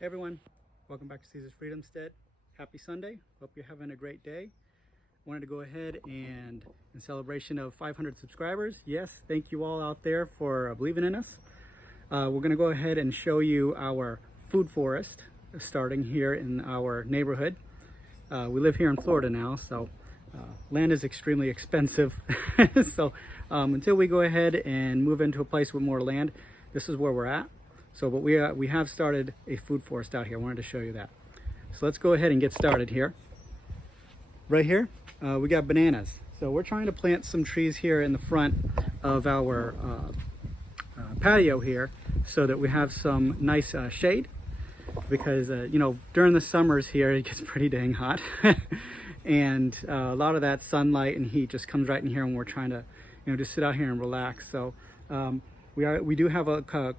Hey everyone, welcome back to Caesar's Freedomstead. Happy Sunday. Hope you're having a great day. Wanted to go ahead and in celebration of 500 subscribers, yes, thank you all out there for believing in us. We're going to go ahead and show you our food forest starting here in our neighborhood. We live here in Florida now, so land is extremely expensive. So until we go ahead and move into a place with more land, this is where we're at. So, but we have started a food forest out here. I wanted to show you that. So let's go ahead and get started here. Right here, we got bananas. So we're trying to plant some trees here in the front of our patio here so that we have some nice shade. Because, you know, during the summers here, it gets pretty dang hot. And a lot of that sunlight and heat just comes right in here when we're trying to, you know, just sit out here and relax. So, we do have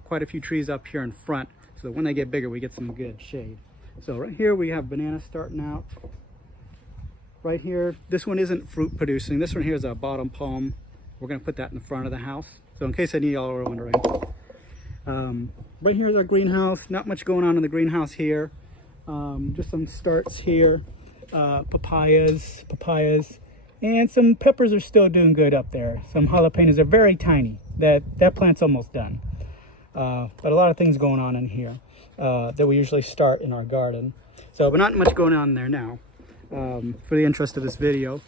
quite a few trees up here in front, so that when they get bigger, we get some good shade. So right here we have bananas starting out. Right here, this one isn't fruit producing. This one here is a bottom palm. We're going to put that in the front of the house. So in case any of y'all are wondering. Right here is our greenhouse. Not much going on in the greenhouse here. Just some starts here. Papayas. And some peppers are still doing good up there. Some jalapenos are very tiny. That plant's almost done. But a lot of things going on in here that we usually start in our garden. So, but not much going on there now for the interest of this video.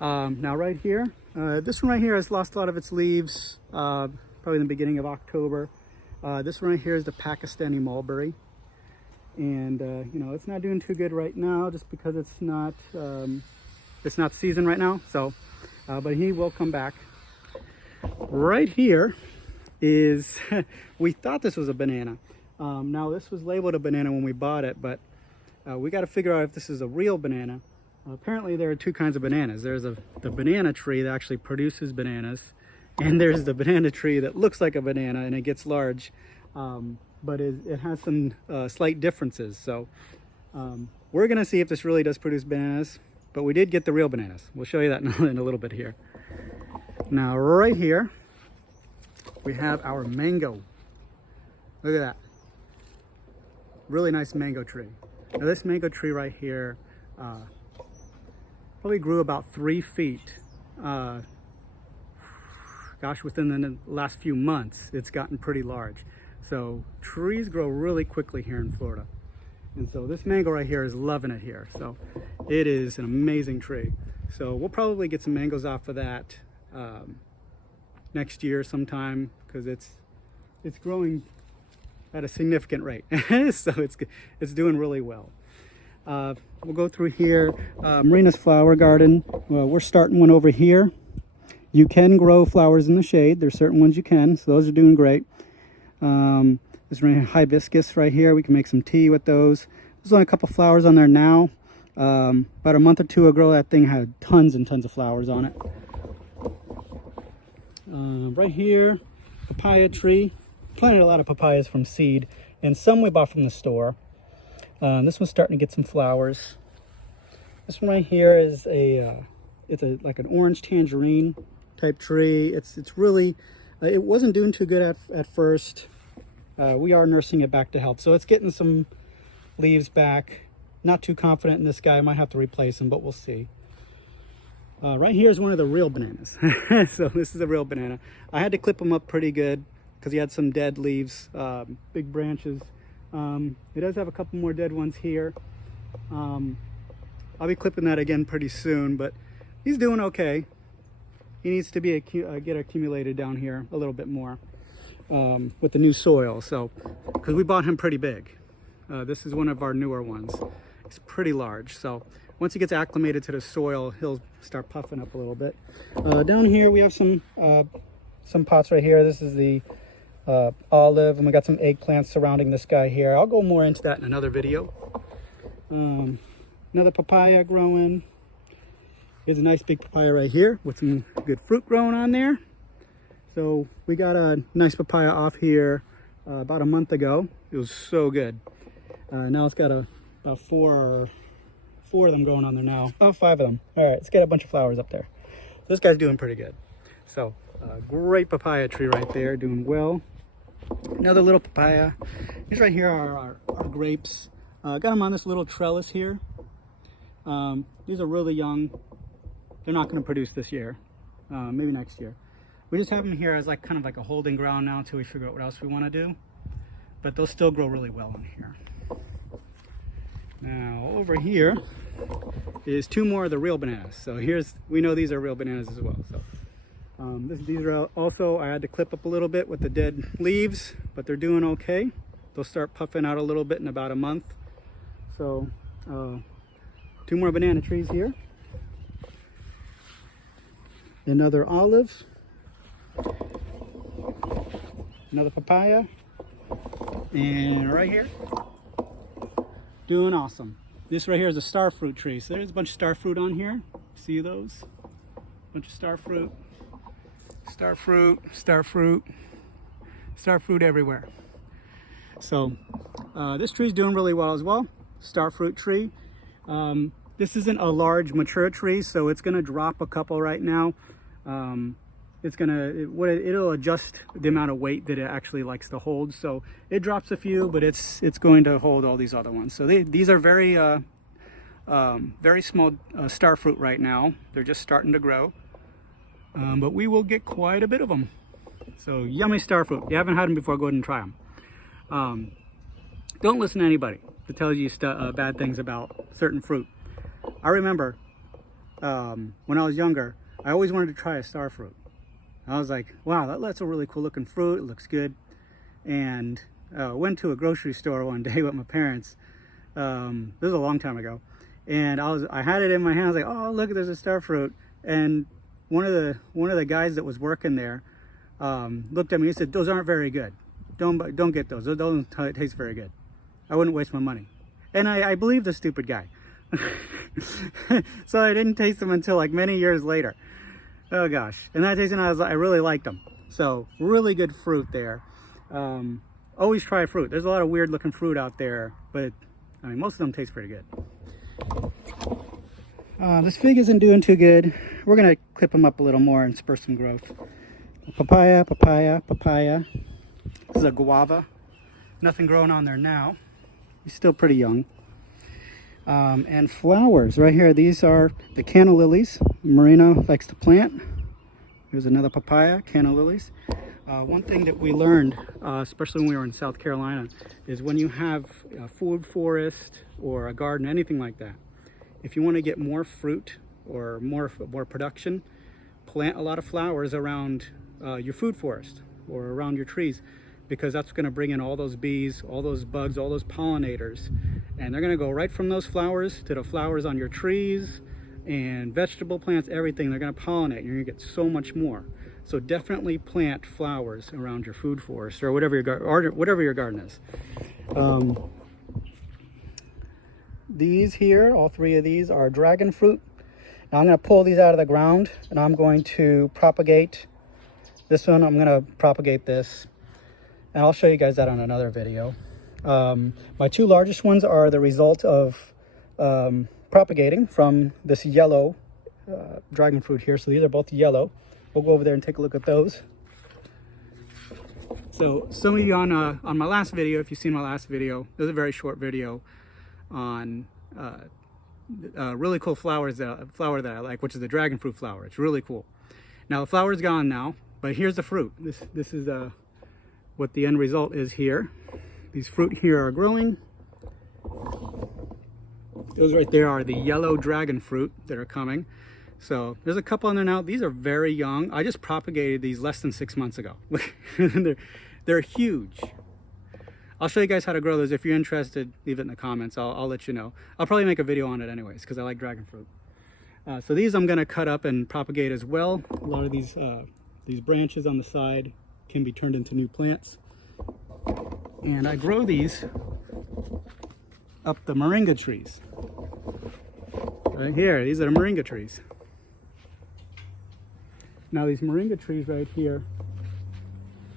Now right here, this one right here has lost a lot of its leaves, probably in the beginning of October. This one right here is the Pakistani mulberry. And, you know, it's not doing too good right now just because it's not season right now. So, but he will come back. Right here is, we thought this was a banana. Now this was labeled a banana when we bought it, but we got to figure out if this is a real banana. Apparently there are two kinds of bananas. There's the banana tree that actually produces bananas, and there's the banana tree that looks like a banana and it gets large, but it has some slight differences. So we're going to see if this really does produce bananas, but we did get the real bananas. We'll show you that in a little bit here. Now right here we have our mango. Look at that, really nice mango tree. Now this mango tree right here probably grew about 3 feet. Gosh, within the last few months it's gotten pretty large. So trees grow really quickly here in Florida, and so this mango right here is loving it here. So it is an amazing tree. So we'll probably get some mangoes off of that next year sometime, because it's growing at a significant rate. So it's doing really well. We'll go through here. Marina's flower garden. We're starting one over here. You can grow flowers in the shade. There's certain ones you can, so those are doing great. There's hibiscus right here. We can make some tea with those. There's only a couple flowers on there now. About a month or two ago, that thing had tons and tons of flowers on it. Right here, papaya tree. Planted a lot of papayas from seed, and some we bought from the store. This one's starting to get some flowers. This one right here is like an orange tangerine type tree. It's really, it wasn't doing too good at first. We are nursing it back to health, so it's getting some leaves back. Not too confident in this guy. I might have to replace him, but we'll see. Right here is one of the real bananas. So this is a real banana. I had to clip him up pretty good because he had some dead leaves, big branches. It does have a couple more dead ones here. I'll be clipping that again pretty soon, but he's doing okay. He needs to be get accumulated down here a little bit more with the new soil. So, because we bought him pretty big. This is one of our newer ones. It's pretty large. So once he gets acclimated to the soil, he'll start puffing up a little bit. Down here we have some pots right here. This is the olive, and we got some eggplants surrounding this guy here. I'll go more into that in another video. Another papaya growing. Here's a nice big papaya right here with some good fruit growing on there. So we got a nice papaya off here about a month ago. It was so good. Now it's got about four of them going on there now. Oh, 5 of them. All right, let's get a bunch of flowers up there. So this guy's doing pretty good. So great papaya tree right there, doing well. Another little papaya. These right here are our grapes. Got them on this little trellis here. These are really young. They're not going to produce this year. Maybe next year. We just have them here as like kind of like a holding ground now until we figure out what else we want to do. But they'll still grow really well in here. Now over here is 2 more of the real bananas. So we know these are real bananas as well. So these are also, I had to clip up a little bit with the dead leaves, but they're doing okay. They'll start puffing out a little bit in about a month. So 2 more banana trees here. Another olive. Another papaya. And right here, doing awesome. This right here is a star fruit tree. So there's a bunch of star fruit on here. See those? Bunch of star fruit. Star fruit, star fruit, star fruit everywhere. So this tree is doing really well as well. Star fruit tree. This isn't a large mature tree, so it's gonna drop a couple right now. It'll adjust the amount of weight that it actually likes to hold. So it drops a few, but it's going to hold all these other ones. So these are very small star fruit right now. They're just starting to grow. But we will get quite a bit of them. So yummy star fruit. If you haven't had them before, go ahead and try them. Don't listen to anybody that tells you bad things about certain fruit. I remember when I was younger, I always wanted to try a star fruit. I was like, wow, that's a really cool looking fruit. It looks good. And went to a grocery store one day with my parents. This was a long time ago. And I had it in my hand. I was like, oh, look, there's a star fruit. And one of the guys that was working there looked at me and said, those aren't very good. Don't get those. Those don't taste very good. I wouldn't waste my money. And I believed the stupid guy. So I didn't taste them until like many years later. Oh gosh. And I tasted them, I really liked them. So really good fruit there. Always try fruit. There's a lot of weird looking fruit out there, but I mean, most of them taste pretty good. This fig isn't doing too good. We're gonna clip them up a little more and spur some growth. Papaya, papaya, papaya. This is a guava. Nothing growing on there now. He's still pretty young. And flowers right here. These are the canna lilies. Marina likes to plant. Here's another papaya, canna lilies. One thing that we learned, especially when we were in South Carolina, is when you have a food forest or a garden, anything like that, if you want to get more fruit or more production, plant a lot of flowers around your food forest or around your trees, because that's going to bring in all those bees, all those bugs, all those pollinators, and they're going to go right from those flowers to the flowers on your trees and vegetable plants, everything. They're going to pollinate. You're going to get so much more. So definitely plant flowers around your food forest or whatever your garden is. These here, all 3 of these are dragon fruit. Now I'm going to pull these out of the ground and I'm going to propagate this one. I'm going to propagate this, and I'll show you guys that on another video. My 2 largest ones are the result of propagating from this yellow dragon fruit here. So these are both yellow. We'll go over there and take a look at those. So some of you on my last video, if you've seen my last video, it was a very short video on really cool flower that I like, which is the dragon fruit flower. It's really cool. Now the flower's gone now, but here's the fruit. This is what the end result is here. These fruit here are growing. Those right there are the yellow dragon fruit that are coming. So there's a couple on there now. These are very young. I just propagated these less than 6 months ago. they're huge. I'll show you guys how to grow those. If you're interested, leave it in the comments. I'll let you know. I'll probably make a video on it anyways, because I like dragon fruit. So these I'm going to cut up and propagate as well. A lot of these branches on the side can be turned into new plants. And I grow these up the moringa trees. Right here, these are the moringa trees. Now these moringa trees right here,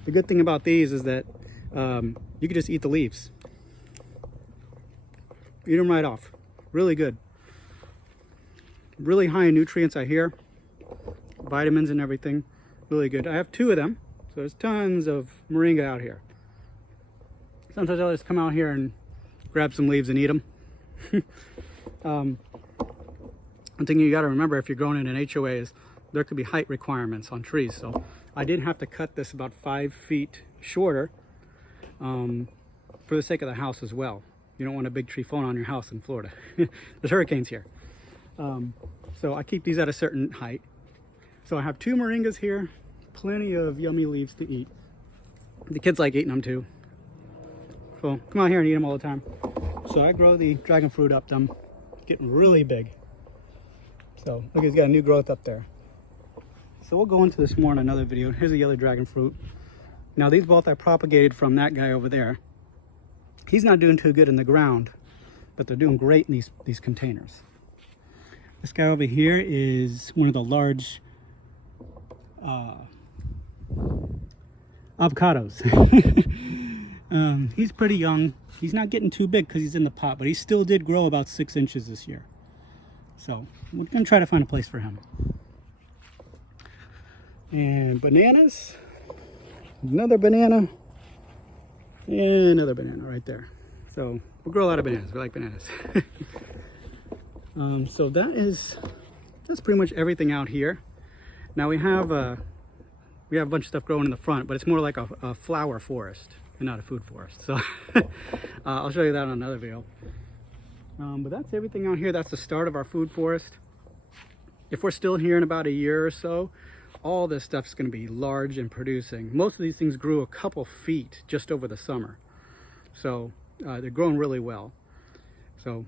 the good thing about these is that you can just eat the leaves. Eat them right off. Really good. Really high in nutrients, I hear. Vitamins and everything. Really good. I have 2 of them, so there's tons of moringa out here. sometimes I'll just come out here and grab some leaves and eat them. One thing you got to remember if you're growing in an HOA is there could be height requirements on trees. So I did have to cut this about 5 feet shorter for the sake of the house as well. You don't want a big tree falling on your house in Florida. There's hurricanes here. So I keep these at a certain height. So I have 2 moringas here, plenty of yummy leaves to eat. The kids like eating them too. So come out here and eat them all the time. So I grow the dragon fruit up them, getting really big. So look, he's got a new growth up there. So we'll go into this more in another video. Here's a yellow dragon fruit. Now these both I propagated from that guy over there. He's not doing too good in the ground, but they're doing great in these containers. This guy over here is one of the large avocados. He's pretty young. He's not getting too big because he's in the pot, but he still did grow about 6 inches this year. So we're gonna try to find a place for him. And bananas, another banana, and another banana right there. So we'll grow a lot of bananas. We like bananas. So that's pretty much everything out here. Now we have a bunch of stuff growing in the front, but it's more like a flower forest and not a food forest. So I'll show you that on another video. But that's everything out here. That's the start of our food forest. If we're still here in about a year or so, all this stuff's going to be large and producing. Most of these things grew a couple feet just over the summer. So they're growing really well. So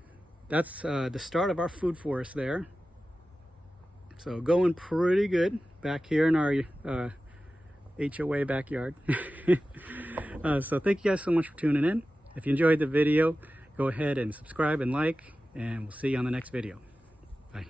that's the start of our food forest there. So going pretty good back here in our HOA backyard. So thank you guys so much for tuning in. If you enjoyed the video, go ahead and subscribe and like, and we'll see you on the next video. Bye.